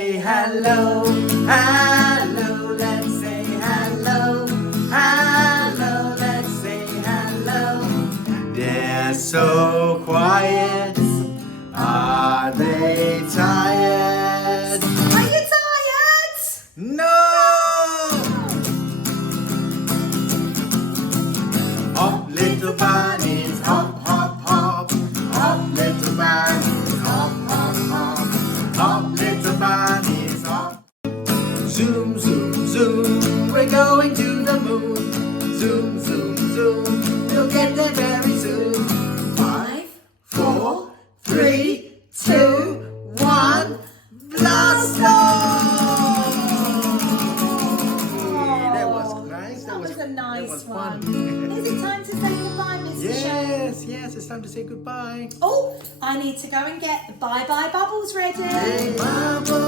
Say hello, hello, let's say hello, hello, let's say hello. They're so quiet, are they tired? Are you tired? No! Hop, little bunnies, hop, hop, hop. Hop, little bunnies, hop, hop, hop. Hop, little bunnies, hop. Zoom, zoom, zoom, we're going to the moon. Zoom, zoom, zoom, we'll get there very soon. 5, 4, 3, 2, 1, blast off! That was nice. That was a nice that was one. fun. Is it time to say goodbye, Mr. Yes, yes, it's time to say goodbye. Oh, I need to go and get the bye-bye bubbles ready. Hey, Bubbles.